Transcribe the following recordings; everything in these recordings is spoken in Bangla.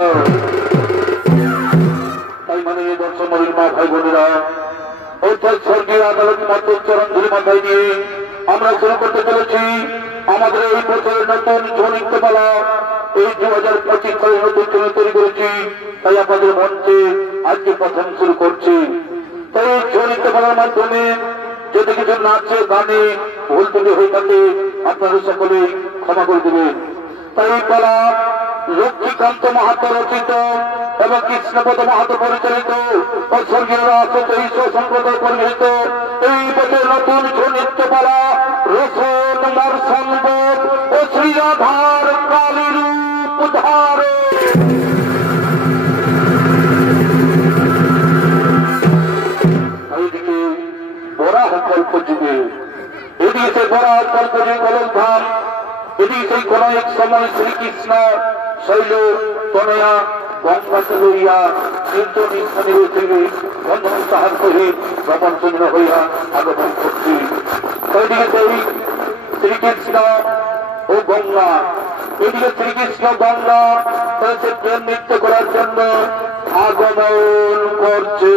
তাই মানে দর্শন মা ভাই বোনেরা অর্থাৎ স্বর্গীয় আদালত মাত্র চরণ ধুলি মাথায় নিয়ে আমরা শুরু করতে চলেছি আমাদের এই বছরের নতুন ছৌ এই 2025 সালের নতুন ছৌ তৈরি করেছি। তাই আপনাদের মঞ্চে আজকে প্রথম শুরু করছি। তাই এই ছৌ নৃত্যপালার মাধ্যমে যদি কিছু নাচে গানে ভুল ত্রুটি হয়ে থাকে আপনারা সকলেই ক্ষমা করে দেবেন। তাই এই পালা লক্ষ্মীকান্ত মাহাতো রচিত এবং কৃষ্ণপদ মাহাতো পরিচালিত ও স্বর্গীয় ঈশ্বর সম্প্রদায় পরিচালিত এই বছর নতুন ছৌ নৃত্যপালা রসন মর্ষণ বোধ ও শ্রীরাধার কালী রূপ ধারে। এইদিকে বরাহ কল্প যুগে, এদিকে সে বরাহ কল্প যুগে কলম ধাম, এদিকে সেই কোন এক সময় শ্রীকৃষ্ণ শৈল তনয়া গঙ্গাকে লইয়া কীর্তন স্থানে থেকে বন্ধন সাহায্য করে প্রপঞ্চন্দ্র হইয়া আগমন করছি। ওইদিকে সেই শ্রীকৃষ্ণ ও গঙ্গা, এদিকে শ্রীকৃষ্ণ গঙ্গা সে প্রেম নৃত্য করার জন্য আগমন করছে।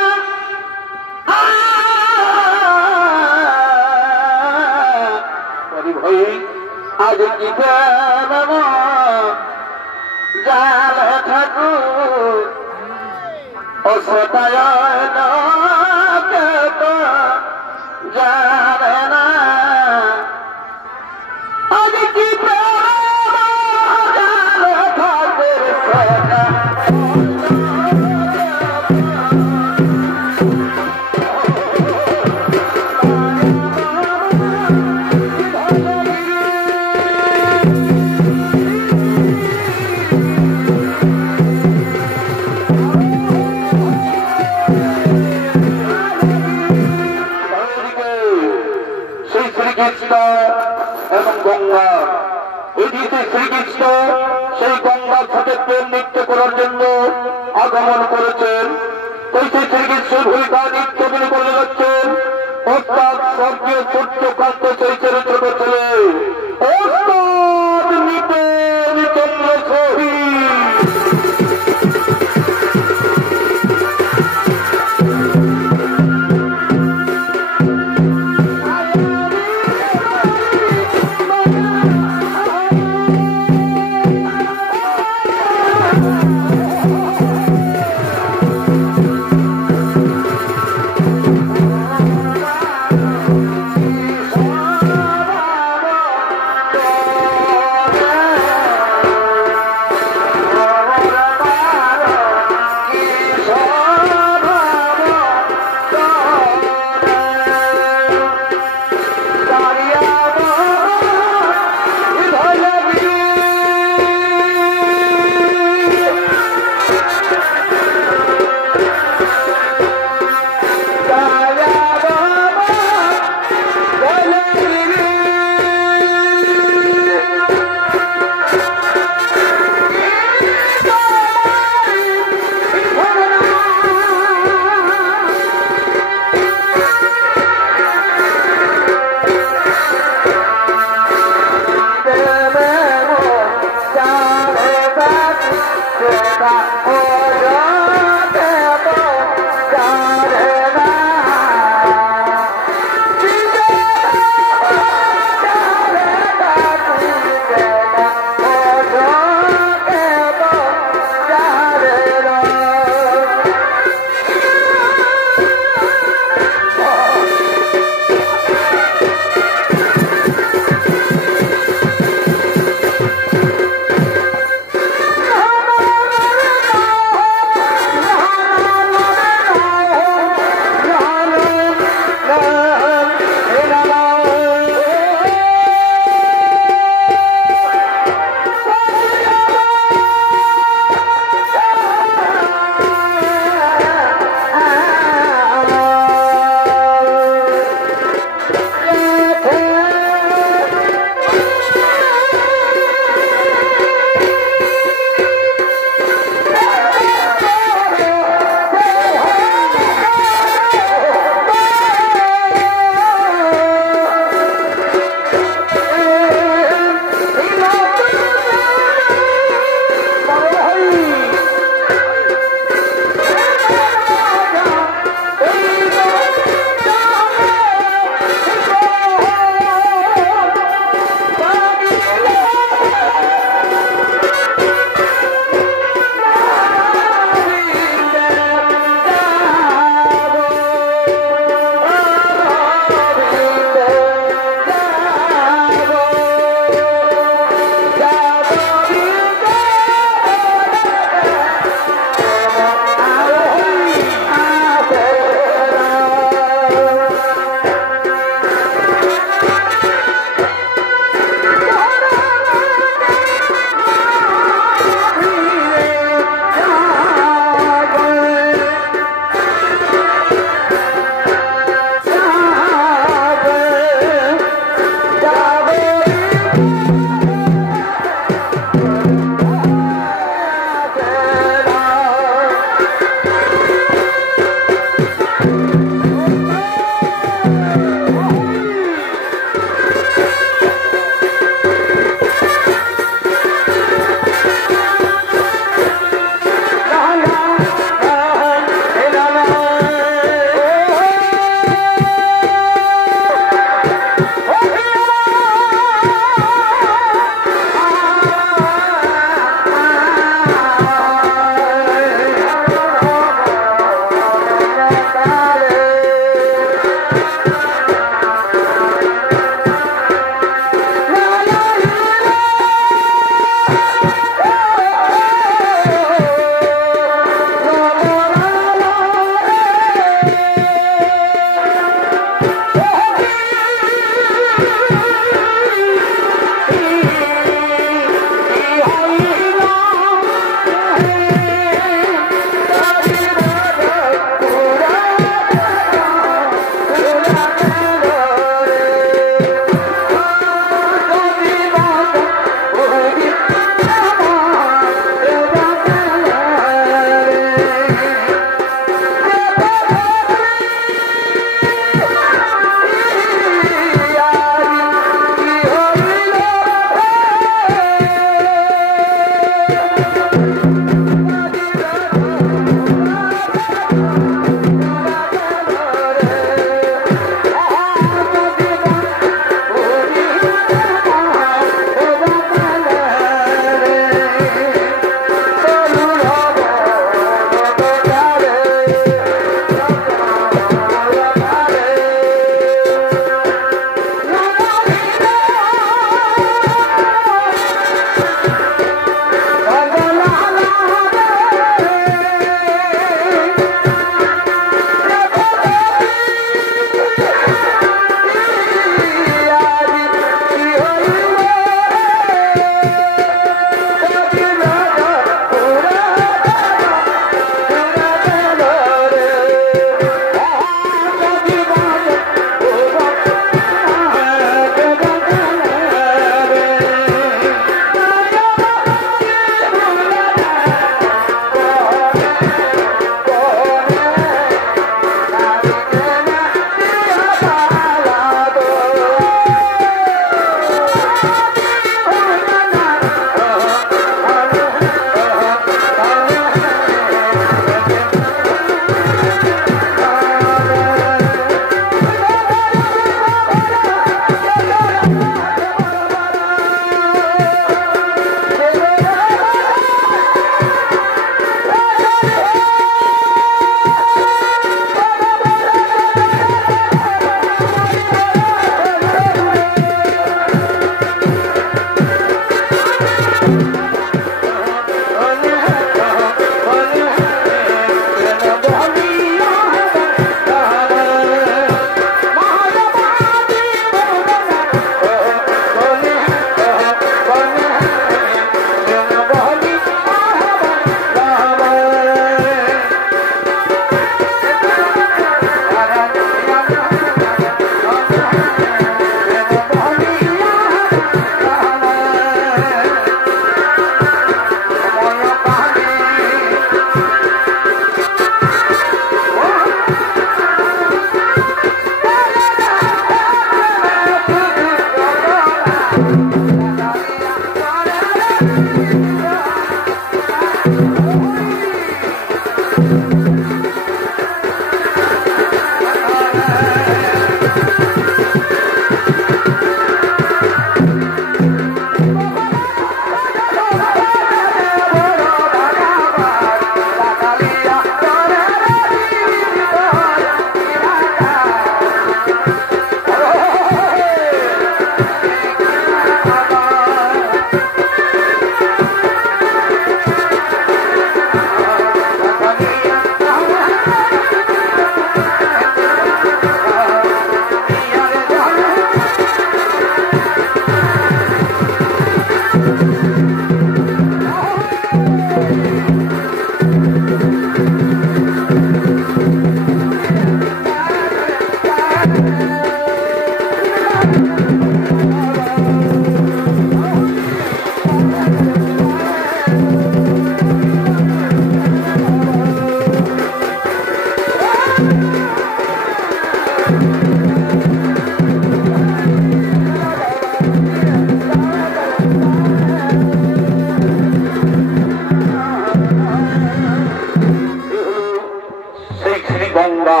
শ্রী গঙ্গা।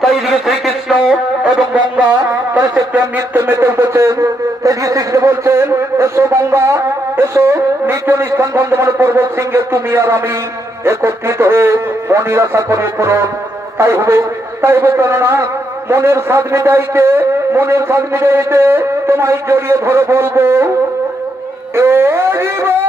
তাই এদিকে শ্রীকৃষ্ণ এবং গঙ্গা তারা সে প্রেম নৃত্য মেতে উঠেছেন। এদিকে শ্রীকৃষ্ণ বলছেন, এসো গঙ্গা এসো, নিত্য নিষ্ঠান বন্ধমান পর্বত সিংহে তুমি আর আমি একত্রিত হয়ে মনের আশা করে পূরণ। তাই হবে কেননা মনের স্বাদ মিটাইতে তোমায় জড়িয়ে ধরে বলবো, এ জীবন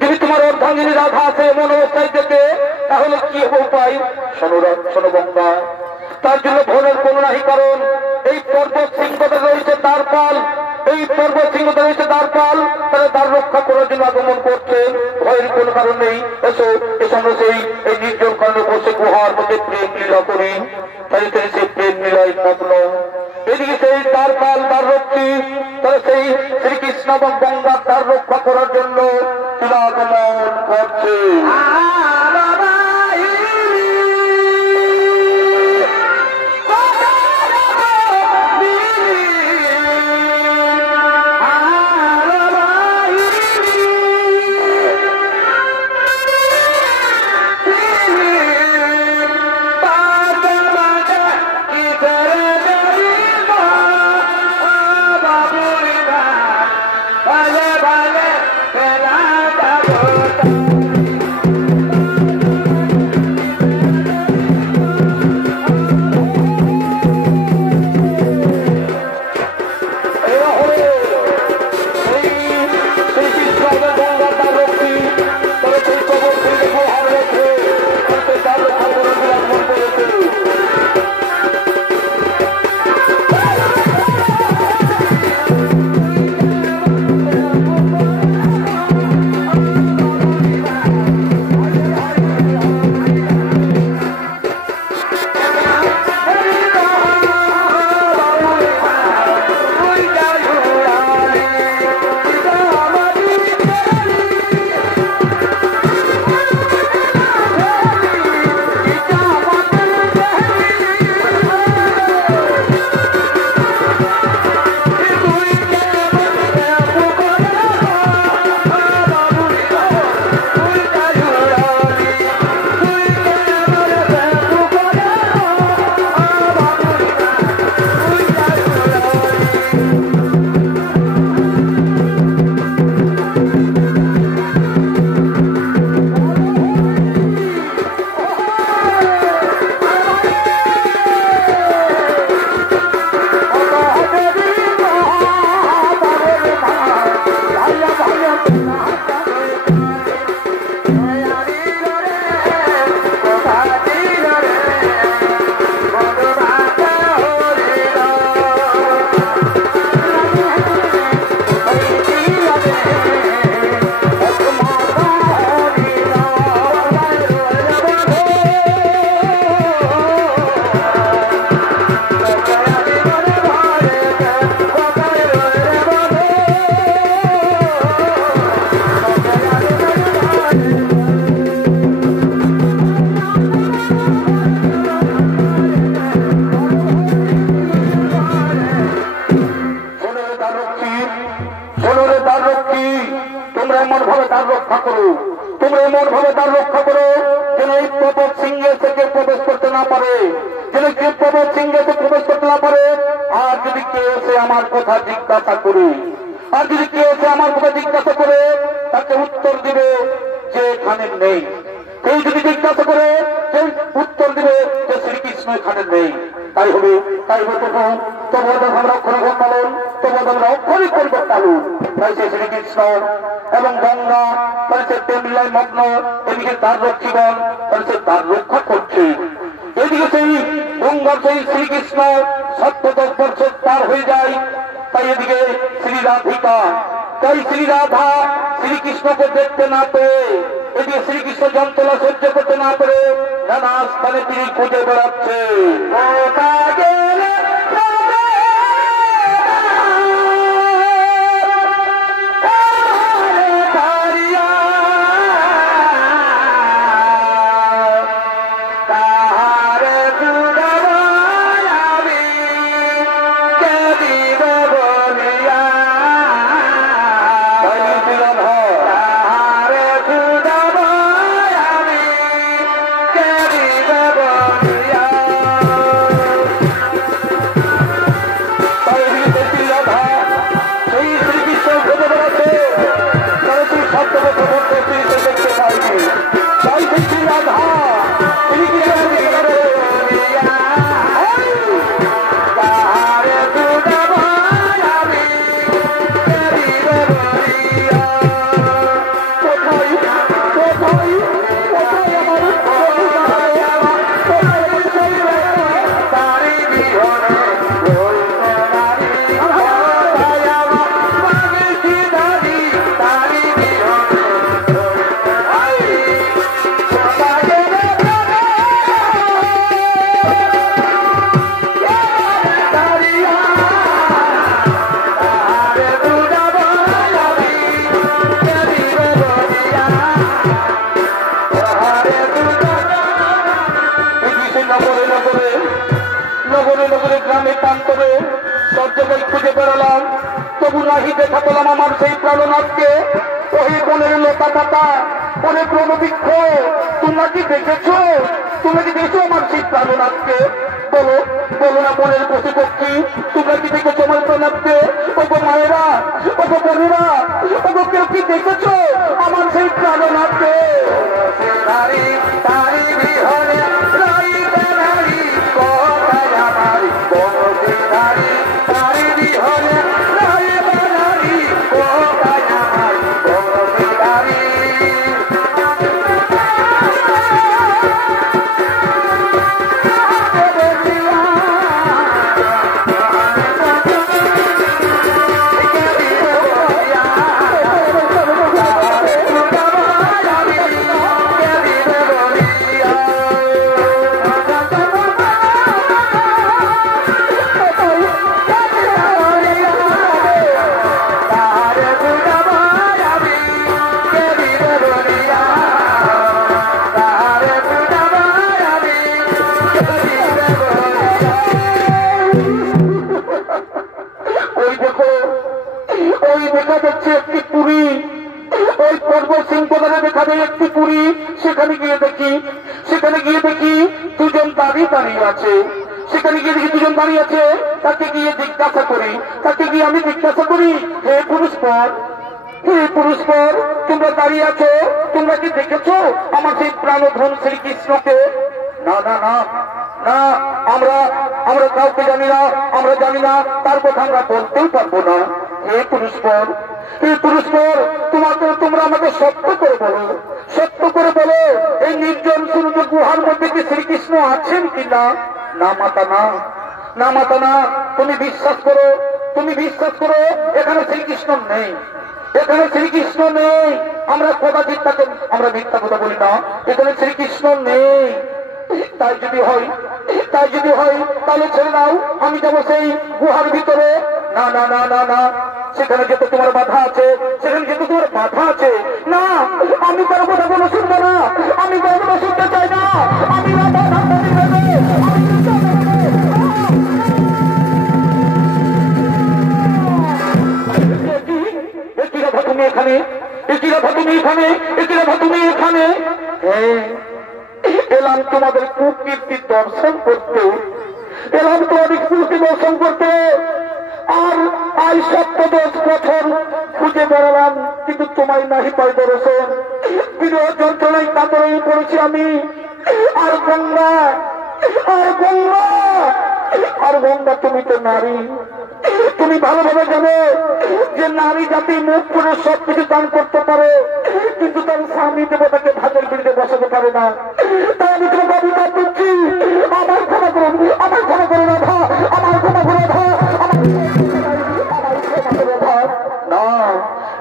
যদি তোমার অর্ধাঙ্গিনী রাধা আছে এমন অবস্থায় থেকে, তাহলে কি হবে উপায়? শোনো গঙ্গা, তার জন্য ভোরের কোন নাহি কারণ। এই পর্বত সিংহতে রয়েছে দ্বারপাল, এই পর্বত সিংহতে রয়েছে দ্বারপাল, তারা দ্বার রক্ষা করার জন্য আগমন করছে। ভয়ের কোন কারণ নেই। এসো আমরা সেই এই নির্জন কারণে বসে গুহার মধ্যে প্রেম লীলা করি। তাই সেই প্রেম লীলায় মগ্ন। এদিকে সেই দ্বারপাল দ্বাররক্ষী, তারা সেই শ্রীকৃষ্ণ এবং গঙ্গার দ্বার রক্ষা করার জন্য আগমন করছে। এবং গঙ্গা প্রেমিলায় মগ্ন, এদিকে তার রক্ষীগণ তার রক্ষা করছে। এদিকে সেই গঙ্গার সেই শ্রীকৃষ্ণ ৭০ বছর পার হয়ে যায়। তাই এদিকে শ্রী রাধিকা, তাই শ্রী রাধা শ্রীকৃষ্ণকে দেখতে না পেয়ে, এদিকে শ্রীকৃষ্ণ যন্ত্রণা সহ্য করতে না পেরে নানা স্থানে তিনি খুঁজে বেড়াচ্ছে। কোথায় মাতা বলে প্রণবৃক্ষ তোমরা কি দেখেছো? তোমরা কি দেখেছো আমার সেই প্রাণনাথকে? বলো বলো না মনের পশু পক্ষী, তোমরা কি দেখেছো আমার প্রাণনাথকে? ওগো মায়েরা, ওগো বোনেরা, ওগো কেউ কি দেখেছো আমার সেই প্রাণনাথকে? তারি তারি বিহনে রাই বানারি কোথায় আমার বনতে তারি তারি বিহনে রাই বানারি কোথায় আমার বনতে তারি। সেখানে গিয়ে দেখি দুজন দাঁড়িয়ে আছে। সেখানে গিয়ে দেখি দুজন দাঁড়িয়ে আছে। তাকে গিয়ে জিজ্ঞাসা করি হে পুরুষপর, হে পুরুষপর, তোমরা দাঁড়িয়ে আছো, তোমরা কি দেখেছো আমার সেই প্রাণধন শ্রীকৃষ্ণকে? না না না না, আমরা কাউকে জানি না, আমরা জানি না, তার কথা আমরা বলতেও পারবো না। হে পুরুষপর, হে পুরুষপর, তোমরা আমাকে সত্য করে বলো, সত্য করে বলো, এই নির্জন শূন্য গুহার মধ্যে কি শ্রীকৃষ্ণ আছেন কিনা? না মাতা না, না মাতা না, তুমি বিশ্বাস করো, তুমি বিশ্বাস করো, এখানে শ্রীকৃষ্ণ নেই, এখানে শ্রীকৃষ্ণ নেই। আমরা কদাচিৎ তাকে আমরা মিথ্যা কথা বলি না, এখানে শ্রীকৃষ্ণ নেই। তাই যদি হয় তাহলে ছেড়ে দাও, আমি যাবো সেই গুহার ভিতরে। না না না না না, সেখানে যেতে তোমার বাধা আছে, সেখানে যেতে তোমার বাধা আছে। না, আমি তার কথা কোনো শুনবো না, আমি তার কথা শুনতে চাই না, আমি তুমি এখানে, একই রাধা তুমি এখানে, একই রাধা তুমি এখানে। এলাম তোমাদের কুকীর্তি দর্শন করতে, এলাম তোমাদের কুকীর্তি দর্শন করতে। আর আই ৭০ বছর খুঁজে বেড়ালাম, কিন্তু তোমায় নাহি পাই দর্শন। বিরহ যন্ত্রণায় কাতরাই পড়েছি আমি। আর গঙ্গা, আর গঙ্গা, আর গঙ্গা, তুমি তো নারী, তুমি ভালোভাবে জানো যে নারী জাতি মুখ করে সবকিছু দান করতে পারে, কিন্তু তার স্বামী দেবতাকে ভাগের বিরুদ্ধে বসাতে পারে না। তাই আমি তোমাকে অভিযোগ করছি, আমার ক্ষমা করুন, আমার ক্ষমা করুন রাধা, আমার ক্ষমা করুন রাধা, আমার রাধা। না,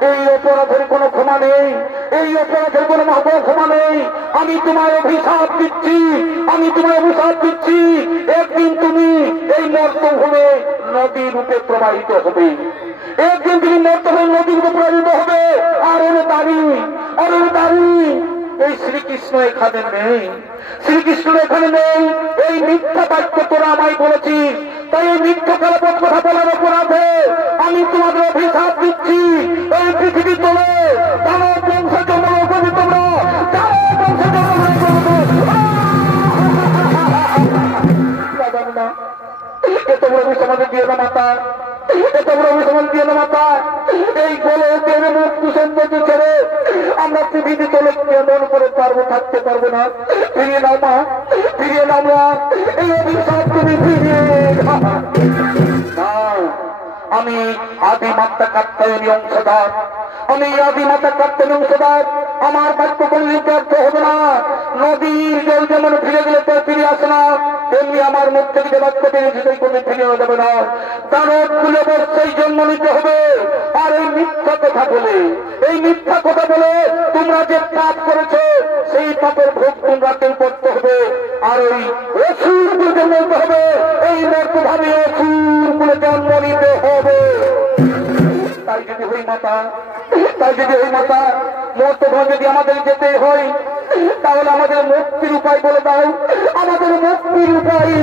এই অপরাধের কোনো ক্ষমা নেই, এই অপরাধের কোনো ক্ষমা নেই। আমি তোমার অভিশাপ দিচ্ছি, আমি তোমার অভিশাপ দিচ্ছি, একদিন তুমি এই মর্তভূমে নদী রূপে প্রবাহিত হবে, একদিন তুমি মর্তভূমে নদী রূপে প্রবাহিত হবে। আর ওর দাঁড়ি এই শ্রীকৃষ্ণ এখানে নেই, শ্রীকৃষ্ণ এখানে নেই। এই মিথ্যা বাক্য তোরা আমায় বলেছিস, তাই এই মিথ্যা কালাপথ কথা বলার অপরাধে আমি তোমাদের অভিশাপ দিচ্ছি। এই পৃথিবী তোলে দানব বংশে জন্মগ্রহণ করবে তোমরা, দানব বংশে জন্মগ্রহণ করবে। এত বড় সমাজে দিয়ে না মাতা, এত বড় সমাজ দিয়ে না মাতা। এই বলে তেরে মুখ সৌন্দর্য ছেড়ে আমরা পৃথিবী তোলে কেমন করে পারবো, থাকতে পারবো না। ফিরিয়ে নাও মা, ফিরিয়ে নাও মা, এই অভিশাপ তুমি ফিরিয়ে নাও। আমি আদিমাতা কাত্যায়নী অংশধর, আমি আদিমাতা কাত্যায়নী অংশধর। আমার বাক্য কোনদিন ব্যর্থ হবে না। নদীর জল যেমন ফিরে গেলে তো ফিরে আসে না, তেমনি আমার মুখ থেকে যে বাক্য বেরিয়েছে সেই কোনদিন ফিরে যাবে না। দানব খুলে বসেই জন্ম নিতে হবে। আর এই মিথ্যা কথা বলে, এই মিথ্যা কথা বলে তোমরা যে পাপ করেছো সেই পাপের ভোগ তোমরা কেউ করতে হবে। আর ওই অসুর জন্ম নিতে হবে, এই মর্তভাবে অসুর বলে জন্ম নিতে হবে। তাই যদি হই মাতা, তাই যদি হই মাতা, মর্তভাবে যদি আমাদের যেতে হয় তাহলে আমাদের মুক্তির উপায় বলে দাও, আমাদের মুক্তির উপায়।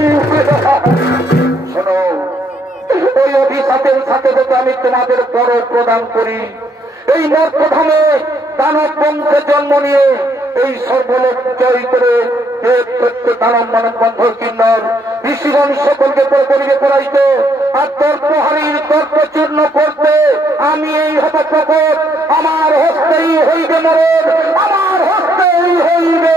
শোনো, ওই অভিশাপের সাথে যাতে আমি তোমাদের বড় প্রদান করি। এই মর্তধামে দানব বংশে জন্ম নিয়ে এই সর্বলোক জয় করে দানব মানব বন্ধ কিন্নর ঋষিগণ সকলকে পরিবে পড়াইতে আর তর্কহারীর তর্ক চূর্ণ করতে আমি এই হব প্রকট, আমার হস্তেই হইবে মরণ, আমার হস্তেই হইবে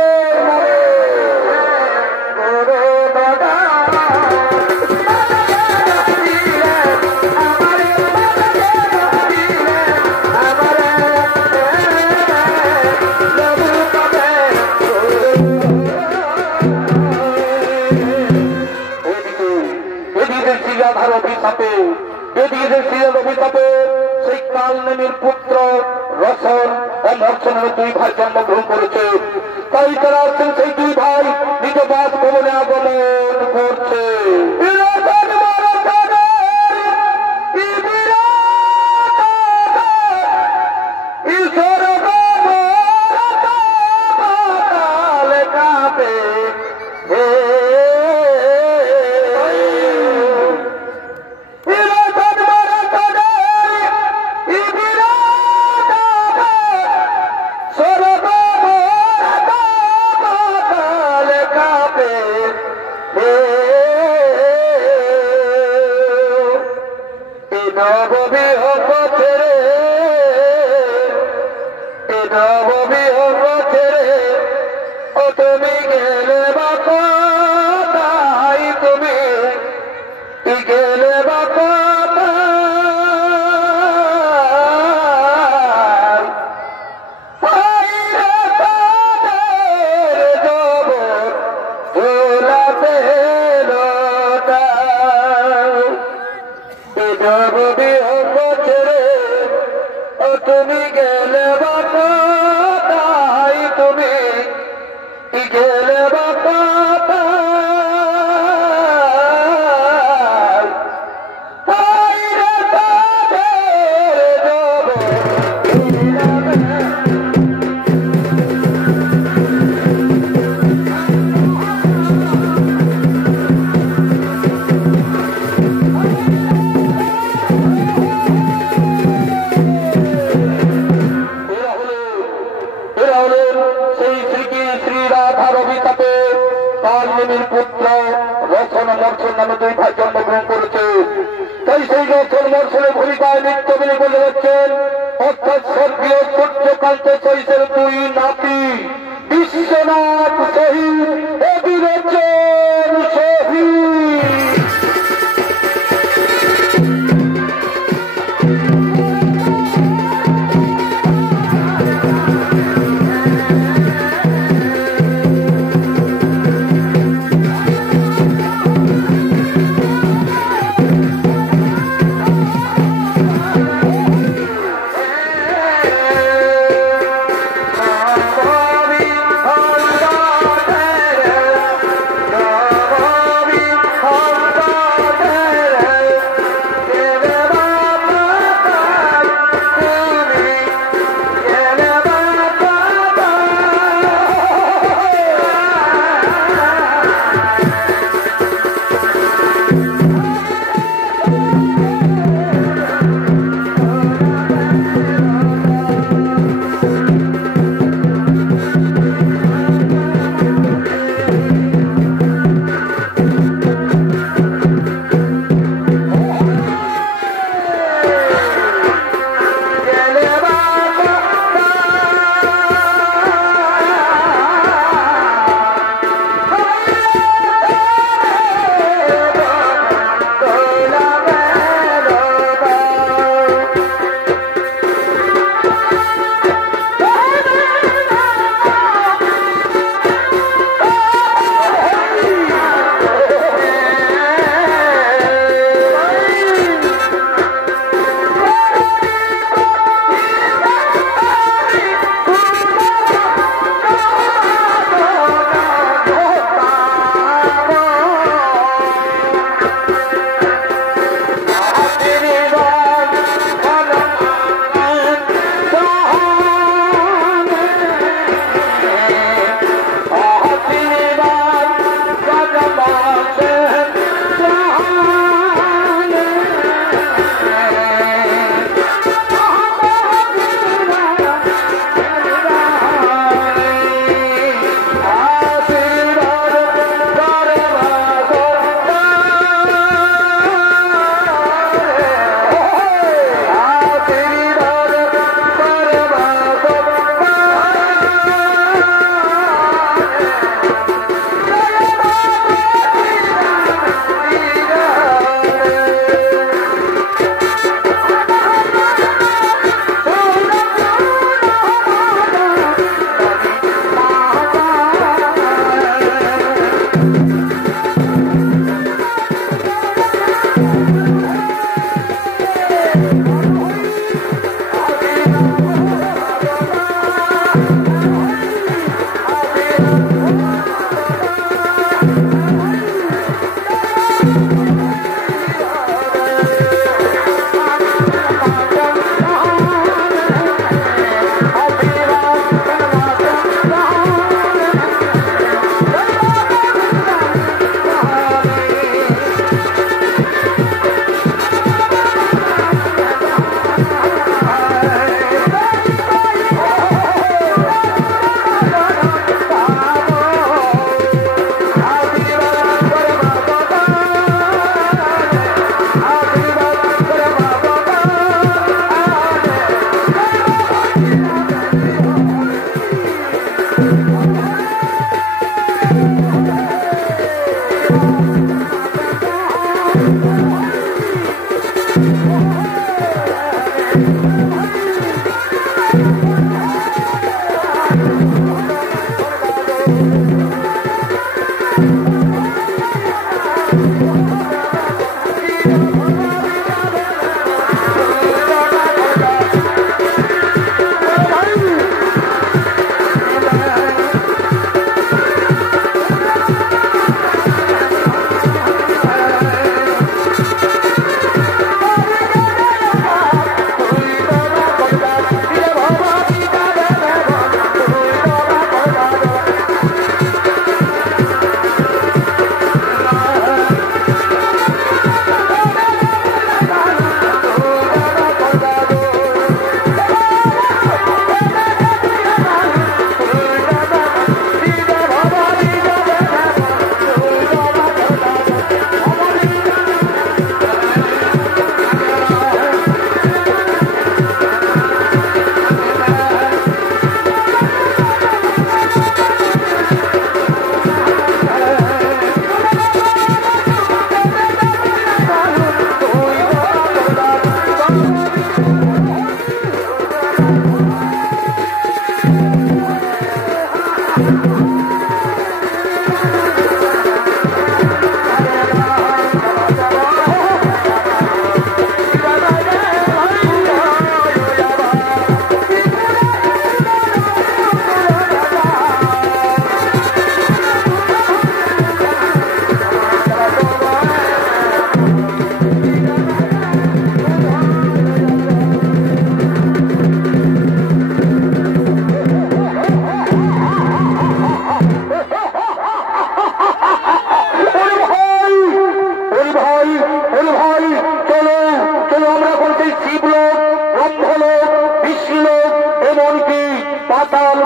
অভিশাপে সেই কালনেমির পুত্র রসন ও মর্ষণের দুই ভাই জন্মগ্রহণ করেছে। তাই তারা আছেন সেই দুই ভাই নিজ বাসভবনে আগমন করছে।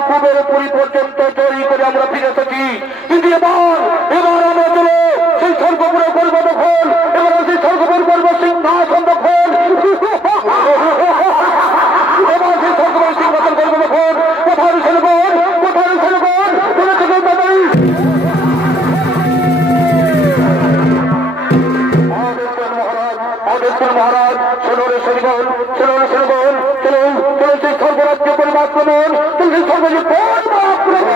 কুবের পুরী পর্যন্ত জয়ী করে আমরা ফিরে এসেছি। কিন্তু এবার আমরা চলো সেই স্বর্গপুরে করবো দখল, এবার সেই স্বর্গপুর করবো সিংহাসন দখল, এবার সেই স্বর্গপুর সিংহাসন করবো দখল। কোথায় ছেলেগণ, কোথায় ছেলেগণ, কোথা থেকে বাবাই মহারাজ ষোলরে ছেলেগণ, ষোলরে ছেলেগণ, চলো চলো সেই স্বর্গরাজ্য করবো আক্রমণ, তুমি সেই স্বর্গরাজ্য করবো আক্রমণ।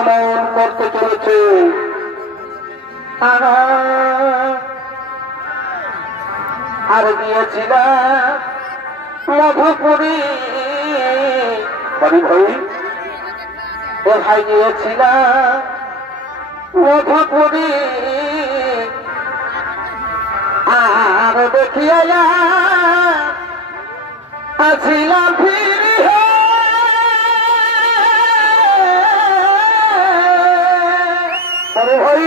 আগমন করতে চলেছে। আর গিয়েছিলাম মধুপুরী বাড়ি ভাই কোথায় গিয়েছিলাম মধুপুরী আর দেখিয়া আসিলাম ফিরি বাড়ি ভাই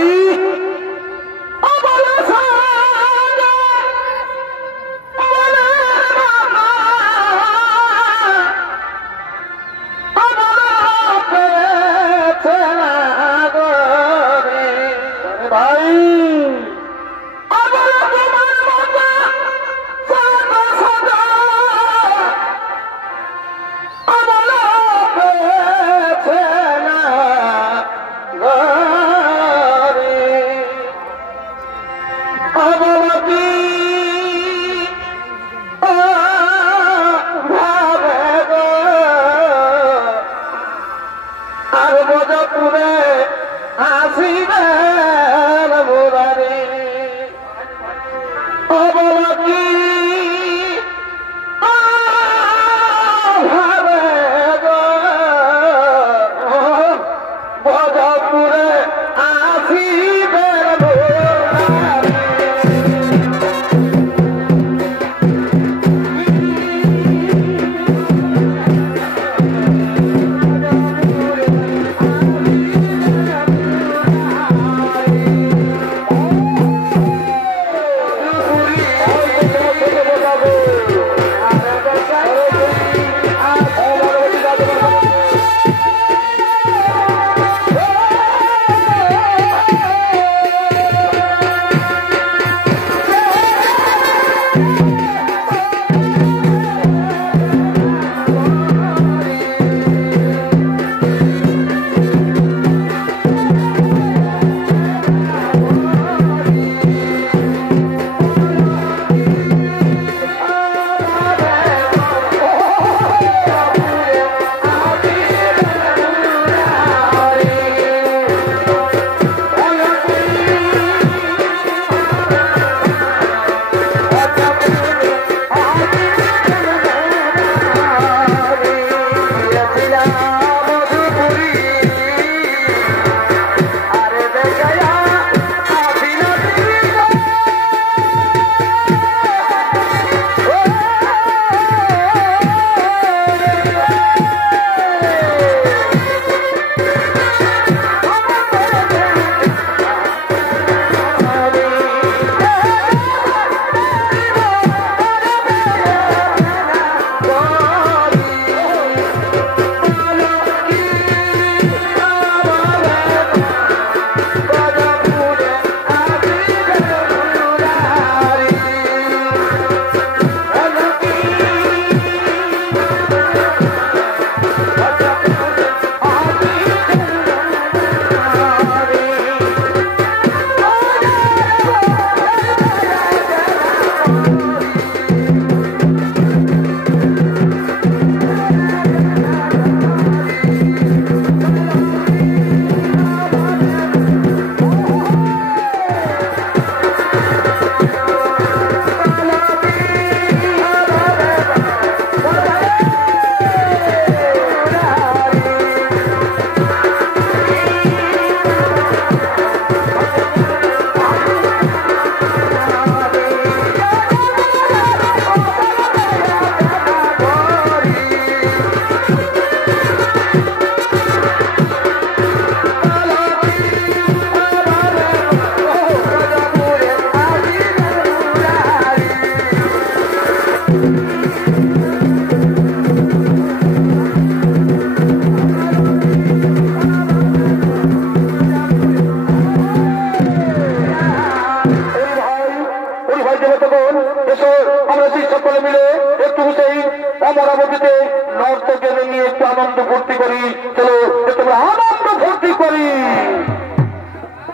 অমরাবতীতে নর্তকীদের নিয়ে একটু আনন্দ ফুর্তি করি। চলো একটু আনন্দ ফুর্তি করি।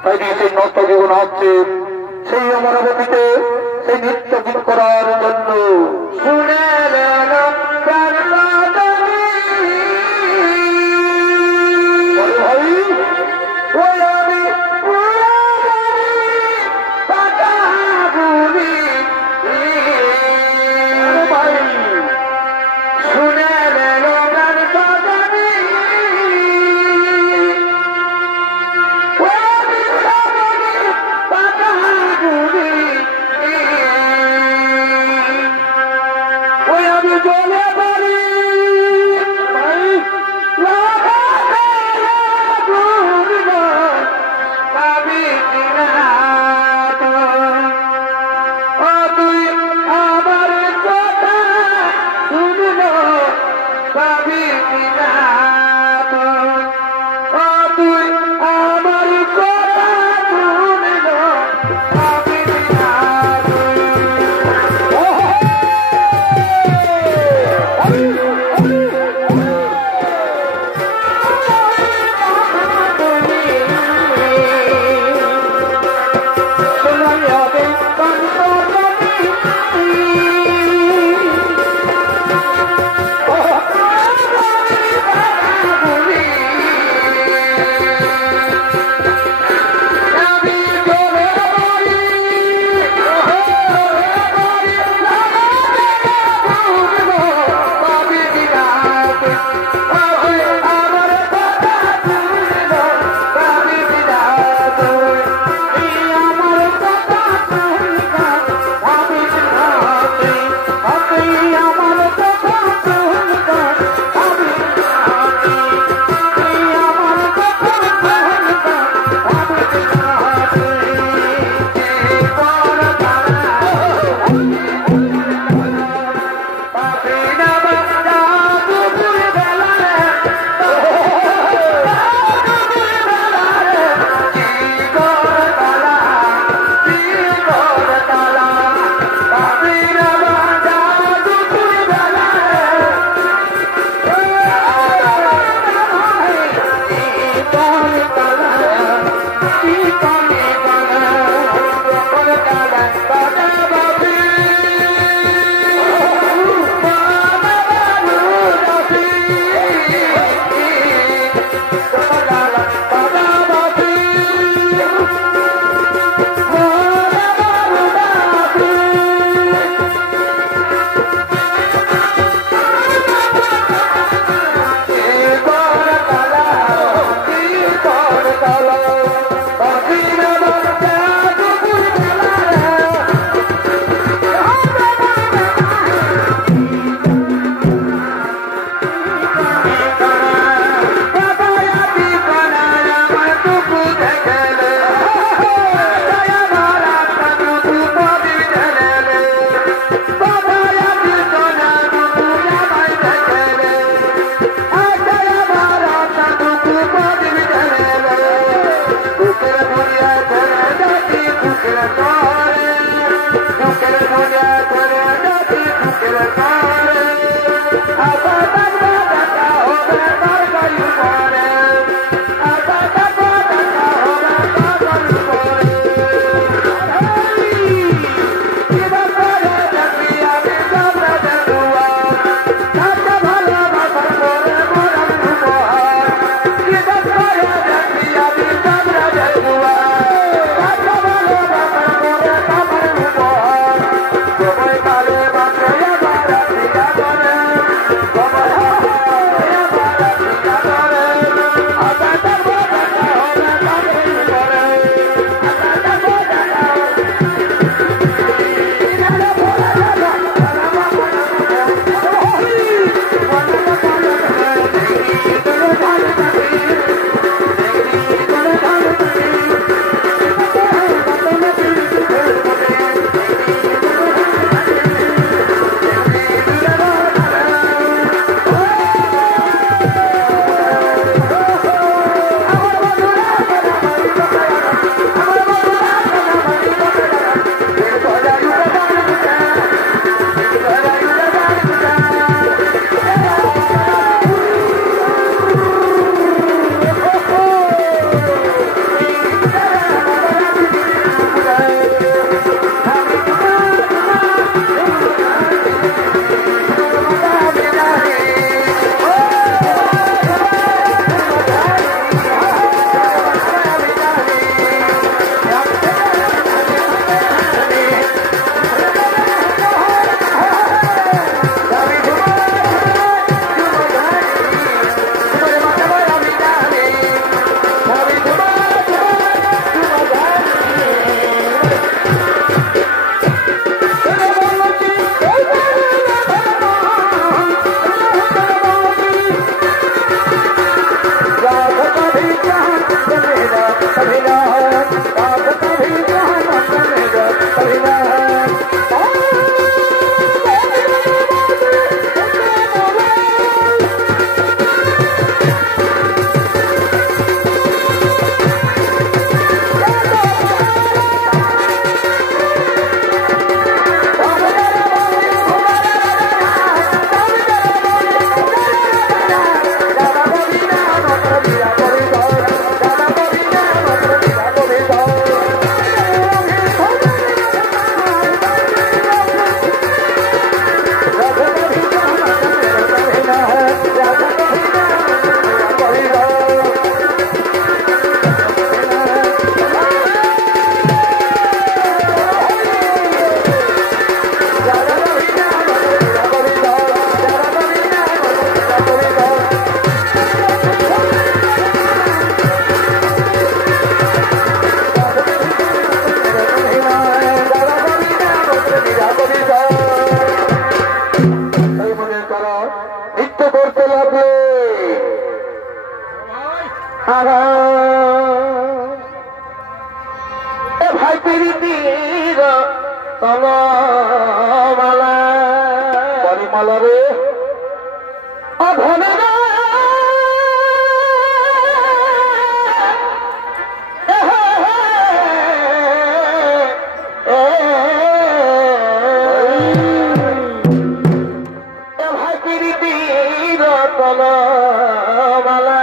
তাই সেই নর্তকীগুলো হচ্ছে সেই অমরাবতীতে সেই নৃত্য গীত করার জন্য। শুনে ভাই ভাই পিরিতির তলমালা বাড়িমালা রে অধনে ভাই পিরিতির তলমালা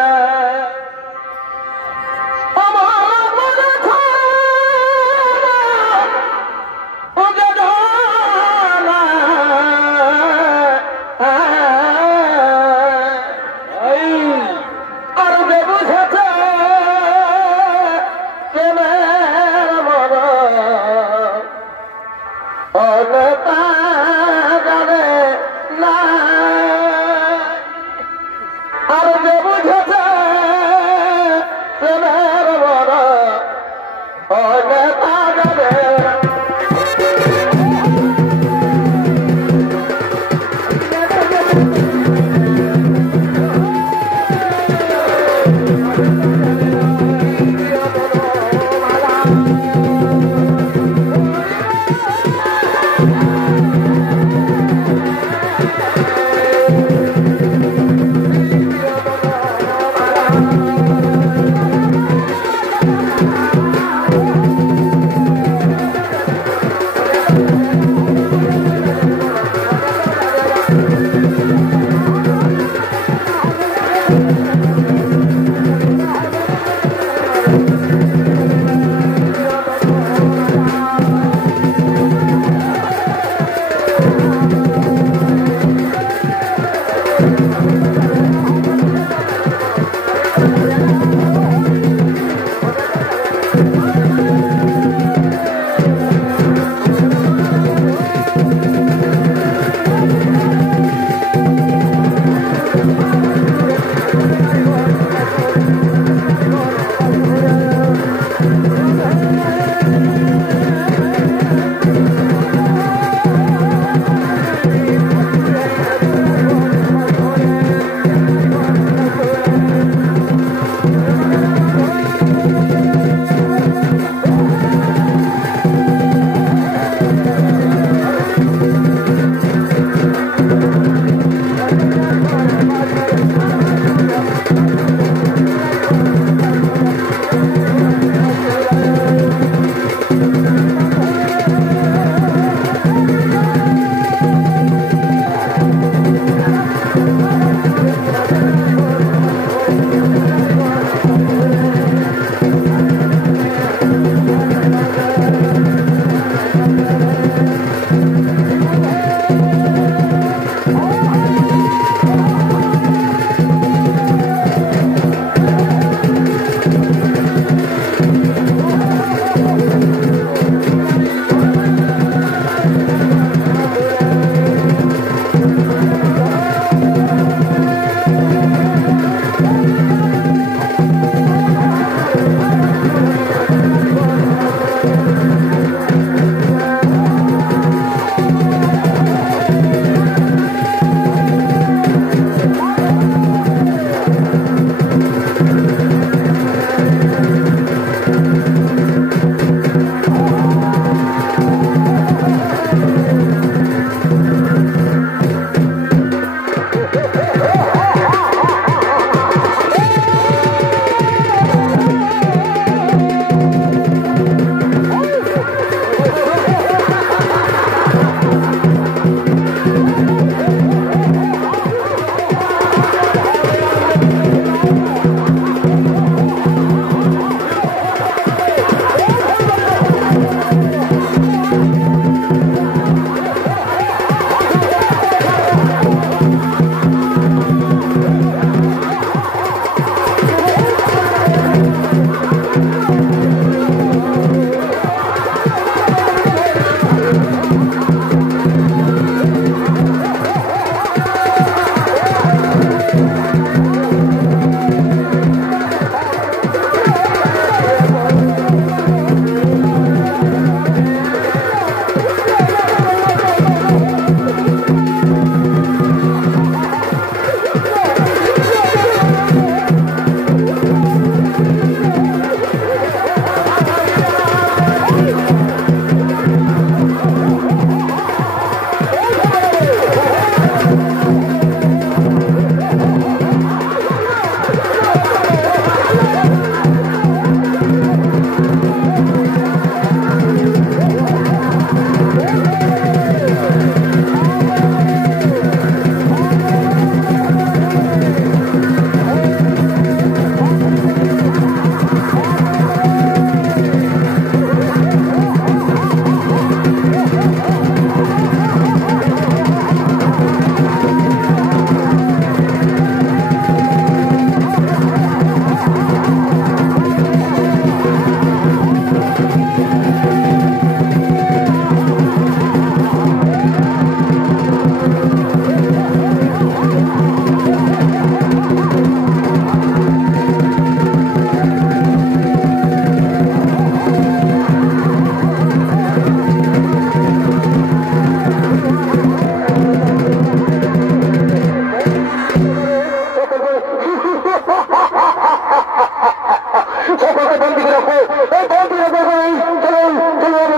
তোমার বন্ধুকে রাখো, এই বন্ধুকে রাখো, চলো চলো আমি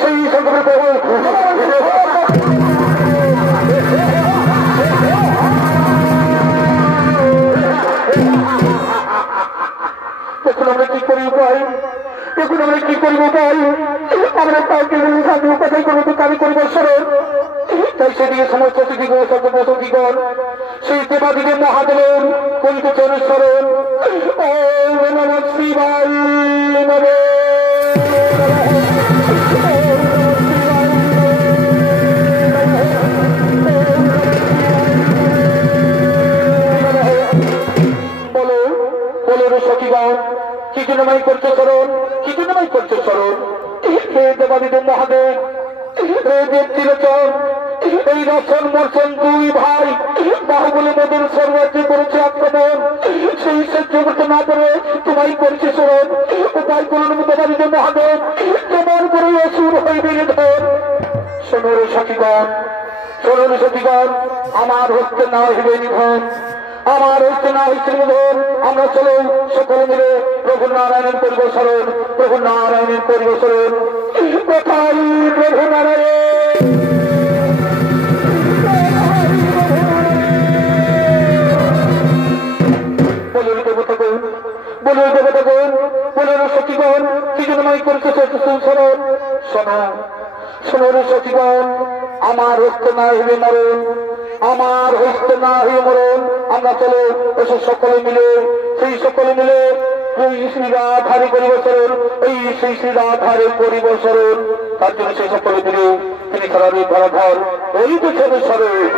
সেই সংগ্রামে করবো। দেখুন আমরা কি করি উপায়, দেখুন আমরা কি করিব উপায়, আমরা কাউকে কোথায় করবো তো কারি করিব স্মরণ। তাই সেদিকে সমস্ত দিগণ সর্বদিগণ সেই দেবাদিদেব মহাদেবের করিতেছেন স্মরণ। ওম নমঃ শিবায় নমঃ। বলো বলো রে সখীগণ, কি জন্য মাই করছো স্মরণ, কি জন্য মাই করছো স্মরণ? হে দেবাদিদেব মহাদেব, হে দেব ত্রিলোচন, এই রসন মর্ষণ দুই ভাই বাহুবলী মধুর সর্বাজ্য করেছে আক্রমণ, সেই সহ্য করতে না পারে তোমায় করছে স্মরণ। উপায় করুন দেবাদিদেব মহাদেব, তোমার করে অসুর হইবে নিধন। শোনো রে সখীগণ, শোনো রে সখীগণ, আমার হস্তে না হইবে নিধন, আমার হস্তে না হইছে নিধন। আমরা চলো সকলে মিলে প্রভু নারায়ণের করিব স্মরণ, প্রভু নারায়ণের করিব স্মরণ। কোথায় প্রভু নারায়ণ, বলুন দেবতাগণ, বলুন দেবতাগণ, বলুন সখীগণ, কি জন্য মাই করছে স্মরণ? শোনো শোনো রে সখীগণ, আমার হস্তে না হইবে মরণ, আমার হস্তে না হইবে মরণ। আমরা চলো এসে সকলে মিলে, সেই সকলে মিলে এই শ্রীরাধারে করিব স্মরণ, এই সেই শ্রীরাধারে করিব স্মরণ। তার জন্য সেই সকলে মিলে তিনি ধরারে ধরাধর ওই তো ছেলে স্মরণ।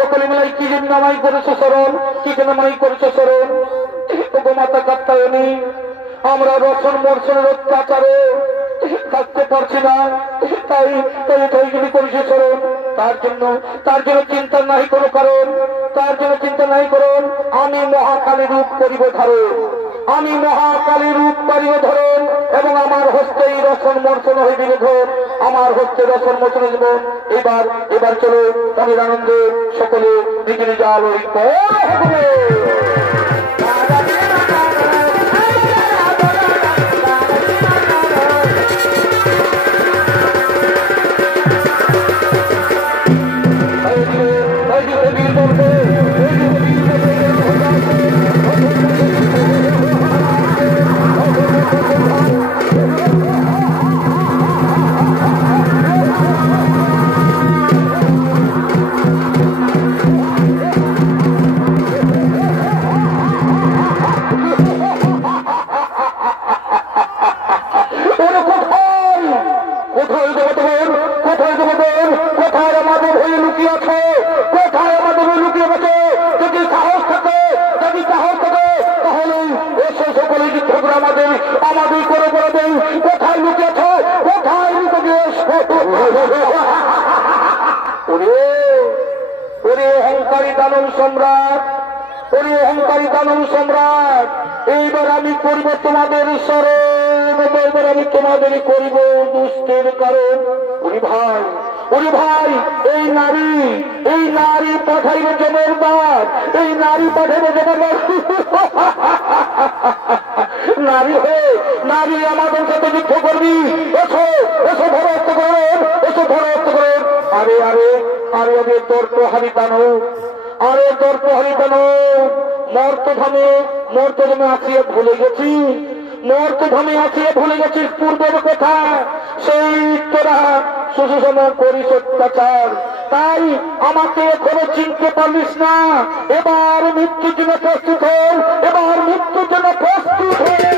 সকলে মিলাই কি জন্য আমায় করেছো স্মরণ, কি জন্য আমায় করেছো স্মরণ? মাতা কাত্তায়নী, আমরা রসন মর্ষণের অত্যাচারে থাকতে পারছি না, তাই তাইগুলি করেছে স্মরণ। তার জন্য চিন্তা নাই কোনো কারণ, তার জন্য চিন্তা নাই কারণ। আমি মহাকালী রূপ করিব ধারণ, আমি মহাকালী রূপ করিব ধরন, এবং আমার হস্তেই রসন মর্ষণ হইবে নিধন, আমার হস্তে রসন মর্ষণ হইব। এবার চলো মনের আনন্দে সকলে নিজ নিজ আলোয় হবে। আমাদের করে করে দেই, কোথায় লুকেছ, কোথায় লুকে দিয়েছ? ওরে অহংকারী দানব সম্রাট, ওরে অহংকারী দানব সম্রাট, এইবার আমি করব তোমাদের স্মরণ, এবার আমি তোমাদেরই করিব দুষ্টের কারণ। ওরে ভাই, ওরে ভাই, এই নারী পাঠাইবে জমের বাদ, এই নারী পাঠাইবে জমের বাদ। নারী হয়ে নারী আমাদের সাথে যুদ্ধ করবি, এসো এসো ধরো অর্থ করেন, এসো ধরো অর্থ করেন। আরে আরে আরে আরে তোর প্রহারি দানব, আরে তোর প্রহারি দানব, মর্তধামে আসিয়া ভুলে গেছি, মর্তধামে আসিয়া ভুলে গেছিস পূর্বের কথা। সেই তোরা সুষম করিস অত্যাচার, তাই আমাকে এখনো চিনতে পারলিস না। এবার মৃত্যুর জন্য প্রস্তুত হও, এবার মৃত্যুর জন্য প্রস্তুত হয়ে